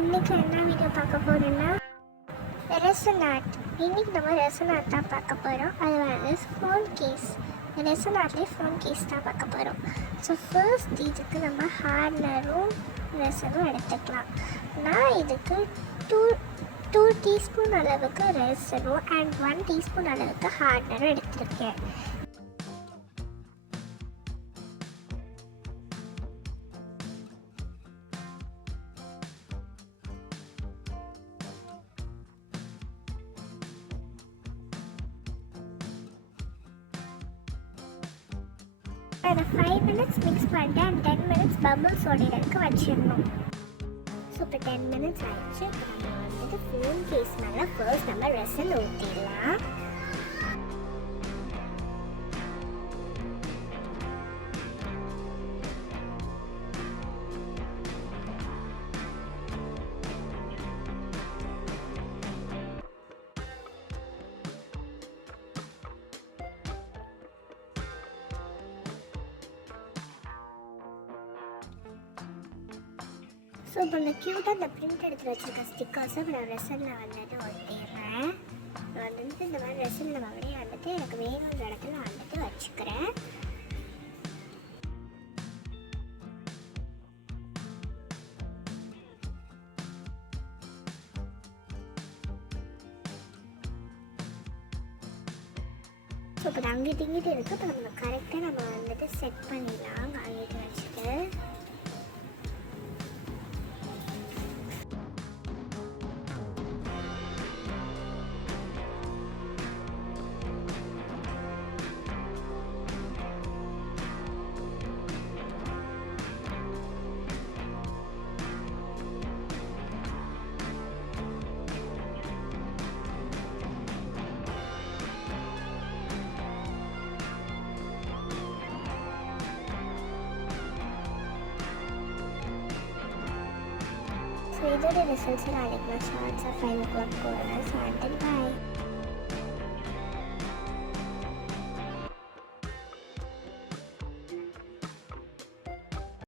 இன்னைக்கு என்ன வீடியோ பார்க்க போறோம்னா ரெசன் ஆர்ட். இன்னைக்கு நம்ம ரெசன் ஆர்ட் தான் பார்க்க போகிறோம். அது வந்து ஃபோன் கேஸ். ரெசன் ஆர்ட்லேயே ஃபோன் கேஸ் தான் பார்க்க போகிறோம். ஸோ ஃபர்ஸ்ட் இதுக்கு நம்ம ஹார்ட்னரும் ரெசனும் எடுத்துக்கலாம். நான் இதுக்கு டூ டீஸ்பூன் அளவுக்கு ரெசனும் அண்ட் 1 டீஸ்பூன் அளவுக்கு ஹார்ட்னரும் எடுத்திருக்கேன். அதை 5 minutes மிக்ஸ் பண்ணிட்டு அண்ட் 10 minutes பபிள்ஸ் ஓடிறதுக்கு வச்சிடணும். ஸோ இப்போ 10 minutes ஆயிடுச்சு. இப்போ நம்ம வந்துட்டு ஃபோன் கேஸ் மேலே ஃபர்ஸ்ட் நம்ம ரெசன் ஊற்றிடலாம். ஸோ இப்போ இந்த க்யூட்டாக இந்த பிரிண்ட் எடுத்து வச்சுருக்க ஸ்டிக்கர்ஸை இப்போ நான் ரெசனில் வந்துட்டு ஒட்டிடுறேன். நான் வந்துட்டு இந்த மாதிரி ரெசனில் மறுபடியும் வந்துட்டு எனக்கு வேணுன்ற இடத்துல வந்துட்டு வச்சுக்கிறேன். ஸோ இப்போ அங்கிட்டு இங்கிட்டு இருக்குது. இப்போ நம்ம கரெக்டாக நம்ம வந்துட்டு செட் பண்ணிடலாம். அங்கிட்டு வச்சுட்டு இதோட ரிசல்ட்ஸ் நாளைக்கு நான் ஷார்ட்ஸாக 5 o'clock போடுறேன். ஸோ அண்டில் பாய்.